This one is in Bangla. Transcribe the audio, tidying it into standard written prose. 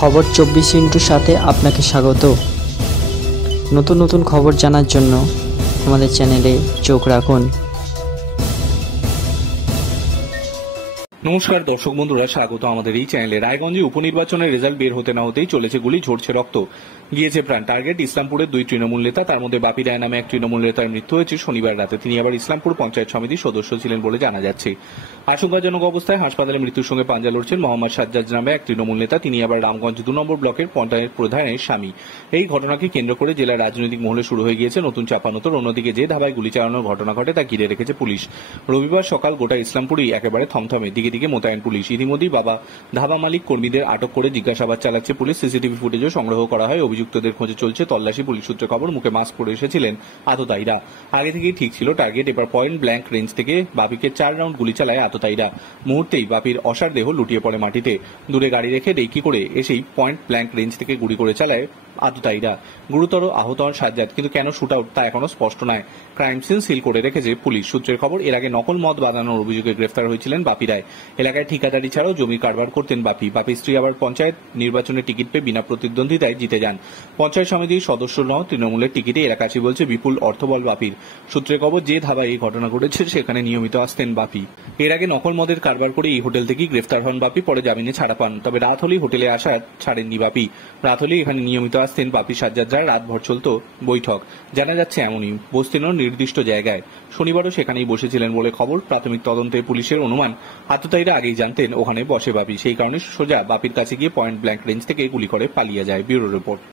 খবর 24 সাথে আপনাকে স্বাগত। নতুন নতুন খবর জানার জন্য আমাদের চ্যানেলে চোখ রাখুন। নমস্কার দর্শক বন্ধুরা, স্বাগত আমাদের এই চ্যানেলে। রায়গঞ্জে উপনির্বাচনের রেজাল্ট বের হতে না হতেই চলেছে গুলি, ঝরছে রক্ত, গিয়েছে প্রাণ। টার্গেট ইসলামপুরের 2 তৃণমূল নেতা, তার মধ্যে বাপি রায় নামে এক তৃণমূল নেতার মৃত্যু হয়েছে শনিবার রাতে। তিনি আবার ইসলামপুর পঞ্চায়েত সমিতির সদস্য ছিলেন বলে জানা যাচ্ছে। আশঙ্কাজনক অবস্থায় হাসপাতালে মৃত্যুর সঙ্গে পাঞ্জা লড়ছেন মোহাম্মদ সাজ্জাদ নামে এক তৃণমূল নেতা। তিনি আবার রামগঞ্জ 2 নম্বর ব্লকের পঞ্চায়েত প্রধানের স্বামী। এই ঘটনাকে কেন্দ্র করে জেলার রাজনৈতিক মহলে শুরু হয়ে গিয়েছে নতুন চাপানোতর। অন্যদিকে যে ধাবায় গুলি চালানোর ঘটনা ঘটে তা ঘিরে রেখেছে পুলিশ। রবিবার সকাল গোটা ইসলামপুরেই একেবারে থমথমে, দিকে দিকে মোতায়েন পুলিশ। ইতিমধ্যেই বাবা ধাবা মালিক কর্মীদের আটক করে জিজ্ঞাসাবাদ চালাচ্ছে পুলিশ। সিসিটিভি ফুটেজও সংগ্রহ করা হয়। অভিযুক্তদের খোঁজে চলছে তল্লাশি। পুলিশ সূত্রে খবর, মুখে মাস্ক পরে এসেছিলেন আততায়ীরা। আগে থেকেই ঠিক ছিল টার্গেট। এবার পয়েন্ট ব্ল্যাঙ্ক রেঞ্জ থেকে বাপিকে 4 রাউন্ড গুলি চালায় আততায়ীরা। মুহূর্তেই বাপির অসার দেহ লুটিয়ে পড়ে মাটিতে। দূরে গাড়ি রেখে ডেকি করে এসেই পয়েন্ট ব্ল্যাঙ্ক রেঞ্জ থেকে গুলি করে চালায় আততায়ীরা। গুরুতর আহত হন সাজ্জাদ, কিন্তু কেন শুট আউট তা এখনো স্পষ্ট নয়। ক্রাইম সিন সিল করে রেখেছে পুলিশ। সূত্রের খবর, এর আগে নকল মদ বানানোর অভিযোগে গ্রেফতার হয়েছিলেন বাপি রায়। এলাকায় ঠিকাদারি ছাড়াও জমি কারবার করতেন বাপি। বাপির স্ত্রী আবার পঞ্চায়েত নির্বাচনের টিকিট পেয়ে বিনা প্রতিদ্বন্দ্বিতায় জিতে যান। পঞ্চায়েত সমিতির সদস্য নও, তৃণমূলের টিকিটে এলাকাবাসী বলছে বিপুল অর্থবল বাপির। সূত্রের খবর, যে ধাবায় এই ঘটনা ঘটেছে সেখানে নিয়মিত আসতেন বাপি। এর আগে নকল মদের কারবার করে এই হোটেল থেকেই গ্রেফতার হন বাপি, পরে জামিনে ছাড়া পান। তবে রাত হলেই হোটেলে আসা ছাড়েননি বাপি। রাত হলেই এখানে নিয়মিত আসতেন বাপি সাজ্জাদ। রাতভর চলত বৈঠক, জানা যাচ্ছে এমনই, বসতেনও নির্দিষ্ট জায়গায়। শনিবারও সেখানেই বসেছিলেন বলে খবর। প্রাথমিক তদন্তে পুলিশের অনুমান, আততায়ীরা আগেই জানতেন ওখানে বসে বাপি, সেই কারণে সোজা বাপির কাছে গিয়ে পয়েন্ট ব্ল্যাঙ্ক রেঞ্জ থেকে গুলি করে পালিয়ে যায়। Bureau report.